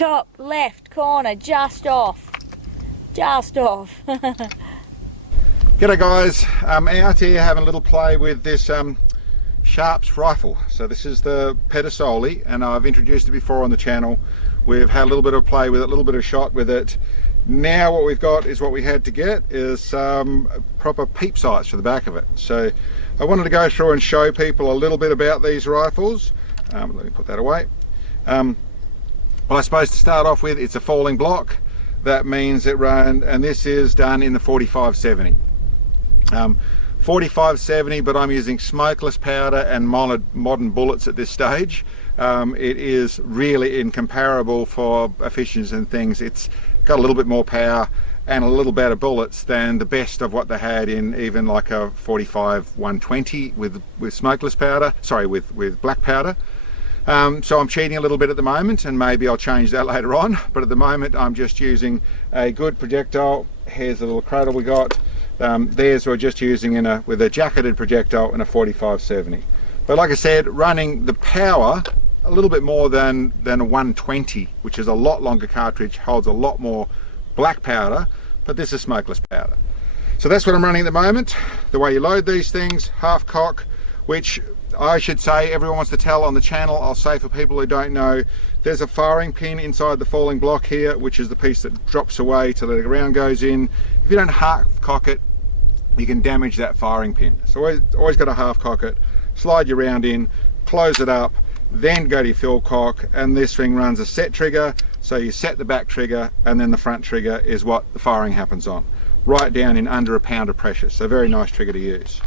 top left corner, just off. Just off. G'day guys, out here having a little play with this SHARPS rifle. So this is the Pedisoli, and I've introduced it before on the channel. We've had a little bit of play with it, a little bit of shot with it. Now what we've got is what we had to get is some proper peep sights for the back of it. So I wanted to go through and show people a little bit about these rifles. Let me put that away. Well, I suppose to start off with, it's a falling block. That means it run, and this is done in the 45-70. 45-70, but I'm using smokeless powder and modern bullets at this stage. It is really incomparable for efficiency and things. It's got a little bit more power and a little better bullets than the best of what they had in even like a 45-120 with smokeless powder, sorry, with black powder. So I'm cheating a little bit at the moment, and maybe I'll change that later on, but at the moment I'm just using a good projectile. Here's the little cradle we got. Theirs we're just using with a jacketed projectile in a 45-70. But like I said, running the power a little bit more than a 120, which is a lot longer cartridge, holds a lot more black powder, but this is smokeless powder. So that's what I'm running at the moment. The way you load these things, half cock, which I should say everyone wants to tell on the channel. I'll say for people who don't know, there's a firing pin inside the falling block here, which is the piece that drops away till the round goes in. If you don't half cock it, you can damage that firing pin. So always got to half cock it, slide your round in, close it up, then go to your fill cock, and this thing runs a set trigger. So you set the back trigger, and then the front trigger is what the firing happens on, right down in under a pound of pressure. So very nice trigger to use.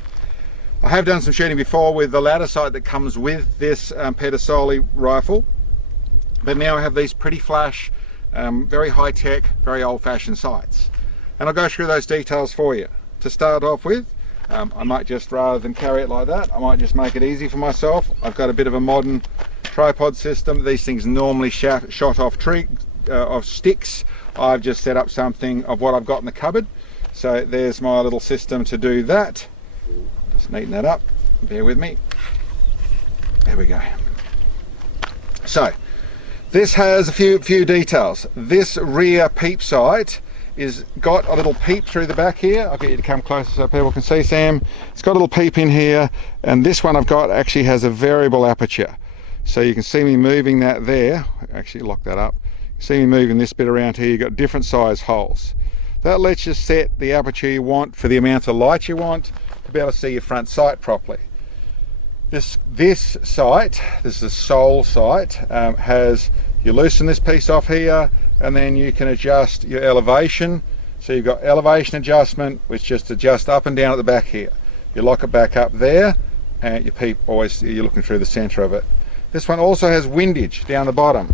I have done some shooting before with the ladder sight that comes with this Pedisoli rifle, but now I have these pretty flash, very high-tech, very old-fashioned sights, and I'll go through those details for you. To start off with, I might just, rather than carry it like that, I might just make it easy for myself. I've got a bit of a modern tripod system. These things normally shot off sticks. I've just set up something of what I've got in the cupboard. So there's my little system to do that. Just neaten that up, bear with me. There we go. So this has a few details. This rear peep sight is got a little peep through the back here. I'll get you to come closer so people can see, Sam. It's got a little peep in here, and this one I've got actually has a variable aperture. So you can see me moving that there. Actually lock that up. See me moving this bit around here. You've got different size holes. That lets you set the aperture you want for the amount of light you want to be able to see your front sight properly. This sight, this is a sole sight, has, you loosen this piece off here, and then you can adjust your elevation. So you've got elevation adjustment, which just adjusts up and down at the back here. You lock it back up there, and you peep, always you're looking through the center of it. This one also has windage down the bottom.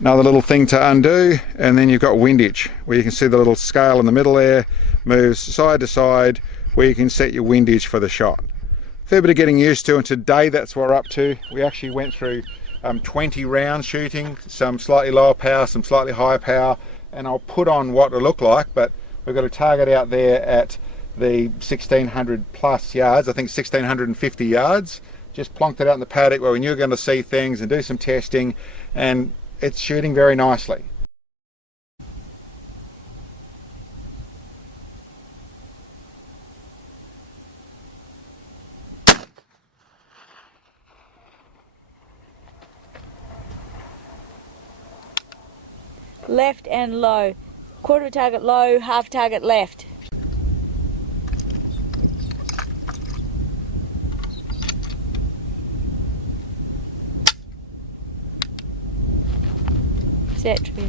Another little thing to undo, and then you've got windage, where you can see the little scale in the middle there, moves side to side, where you can set your windage for the shot. Fair bit of getting used to, and today that's what we're up to. We actually went through 20 rounds shooting, some slightly lower power, some slightly higher power, and I'll put on what it'll look like, but we've got a target out there at the 1600 plus yards, I think 1650 yards. Just plonked it out in the paddock where we knew we were going to see things and do some testing, and it's shooting very nicely. Left and low. Quarter target low, half target left. Set trigger.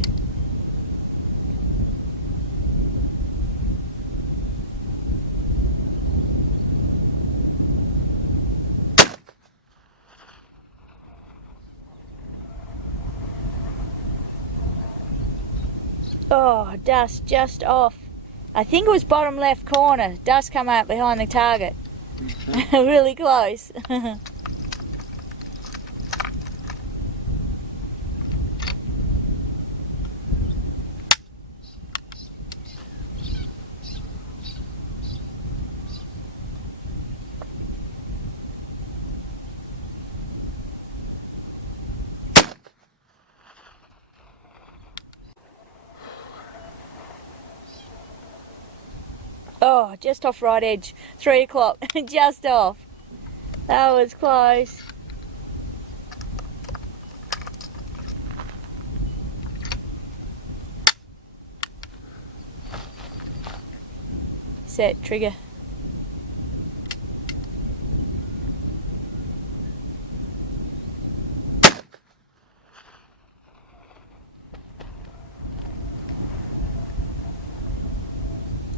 Oh, dust just off. I think it was bottom left corner. Dust come out behind the target. Really close. Oh, just off right edge. 3 o'clock. Just off. That was close. Set, trigger.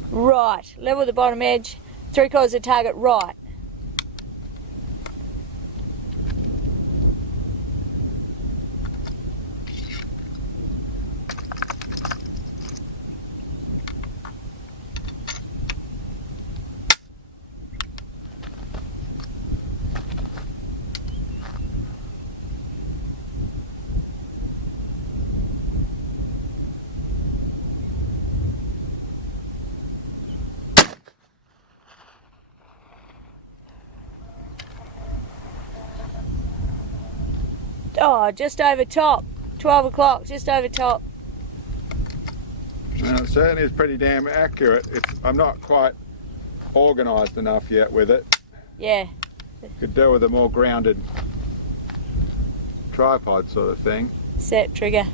Right, level the bottom edge, 3/4 of target right. Oh, just over top. 12 o'clock, just over top. Well, it certainly is pretty damn accurate. I'm not quite organised enough yet with it. Yeah. Could do with a more grounded tripod sort of thing. Set, trigger.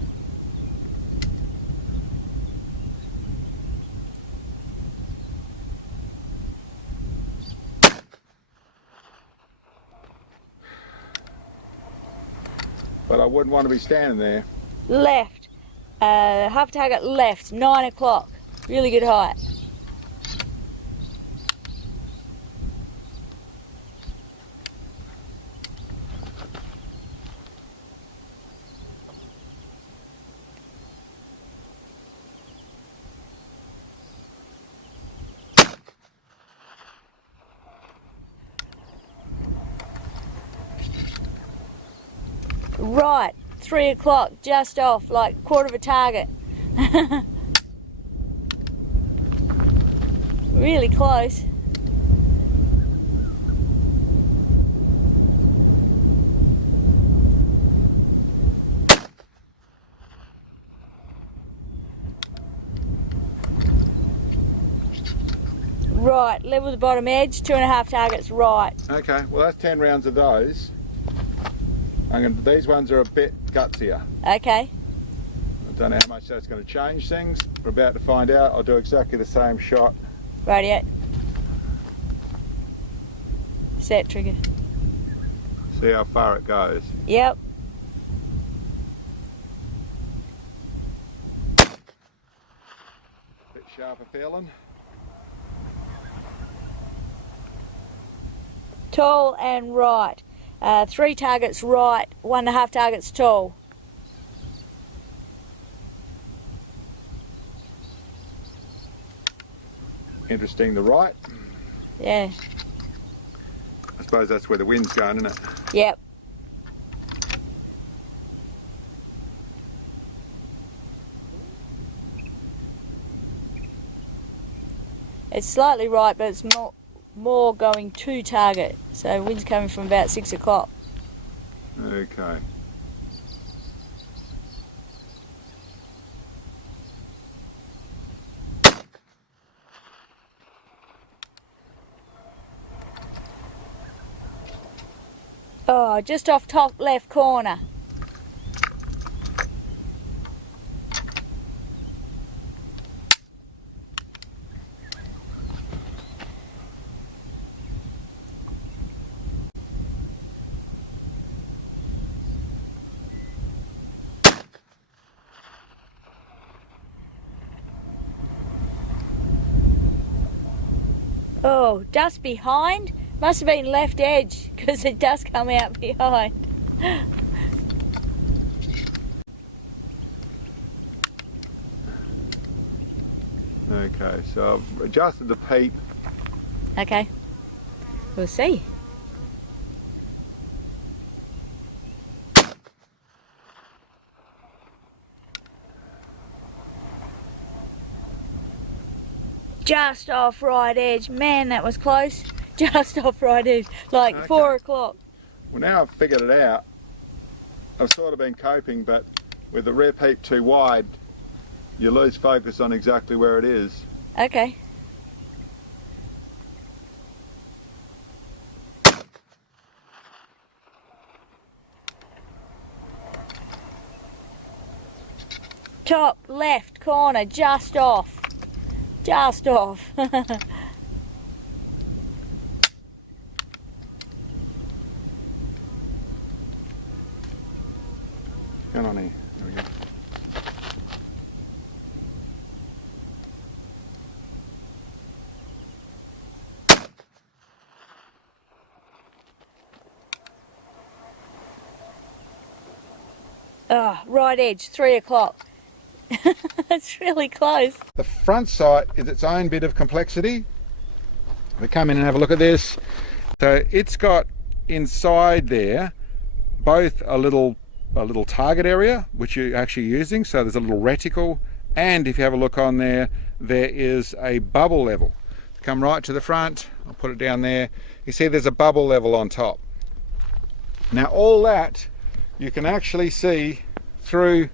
But I wouldn't want to be standing there. Left. Half target left, 9 o'clock. Really good height. Right, 3 o'clock, just off, like 1/4 of a target. Really close. Right, level the bottom edge, 2.5 targets right. Okay, well that's 10 rounds of those. These ones are a bit gutsier. Okay. I don't know how much that's going to change things. We're about to find out. I'll do exactly the same shot. Radio. Set, trigger. See how far it goes. Yep. Bit sharper feeling. Tall and right. 3 targets right, 1.5 targets tall. Interesting, the right. Yeah. I suppose that's where the wind's going, isn't it? Yep. It's slightly right, but it's more going to target. So wind's coming from about 6 o'clock. Okay. Oh, just off top left corner. Oh, dust behind? Must have been left edge because it does come out behind. Okay, so I've adjusted the peep. Okay, we'll see. Just off right edge. Man, that was close. Just off right edge, like Okay. 4 o'clock. Well, now I've figured it out. I've sort of been coping, but with the rear peep too wide, you lose focus on exactly where it is. Okay. top left corner, just off. Just off. Come on here. There we go. Oh, right edge, 3 o'clock. It's really close. The front sight is its own bit of complexity. We come in and have a look at this. So it's got inside there both a little target area which you're actually using, so there's a little reticle, and if you have a look on there, there is a bubble level. Come right to the front, I'll put it down there. You see there's a bubble level on top. Now all that you can actually see through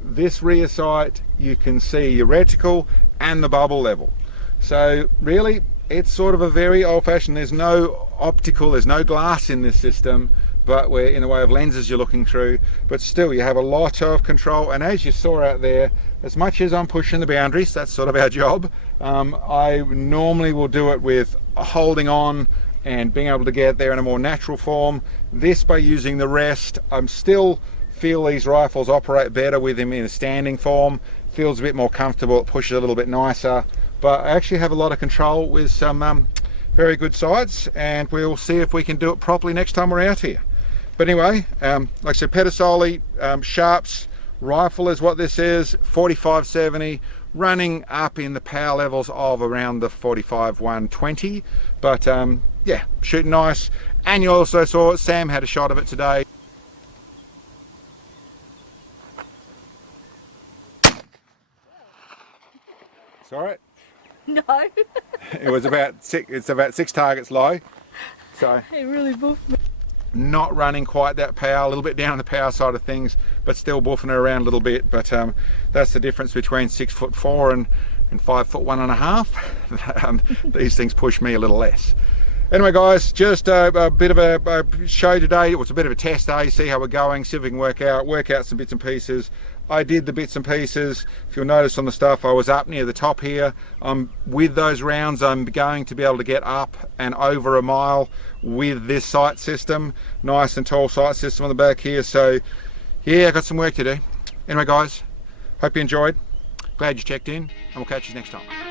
this rear sight. You can see your reticle and the bubble level. So really it's sort of a very old-fashioned, there's no optical, there's no glass in this system, but we're in the way of lenses you're looking through, but still you have a lot of control. And as you saw out there, as much as I'm pushing the boundaries, that's sort of our job, I normally will do it with holding on and being able to get there in a more natural form. This, by using the rest, I'm still feel these rifles operate better with him in a standing form. Feels a bit more comfortable, it pushes a little bit nicer, but I actually have a lot of control with some very good sights, and we'll see if we can do it properly next time we're out here. But anyway, like I said, Pedersoli Sharps rifle is what this is, 45-70, running up in the power levels of around the 45-120, but yeah, shooting nice. And you also saw Sam had a shot of it today. Sorry? No. It was about it's about 6 targets low. So It really buffed me. not running quite that power, a little bit down the power side of things, but still buffing it around a little bit. But that's the difference between 6'4" and 5'1.5". These things push me a little less. Anyway guys, just a bit of a show today. It was a bit of a test day, see how we're going, see if we can work out some bits and pieces. I did the bits and pieces. If you'll notice on the stuff, I was up near the top here. With those rounds, I'm going to be able to get up and over a mile with this sight system. Nice and tall sight system on the back here. So yeah, I've got some work to do. Anyway guys, hope you enjoyed. Glad you checked in, and we'll catch you next time.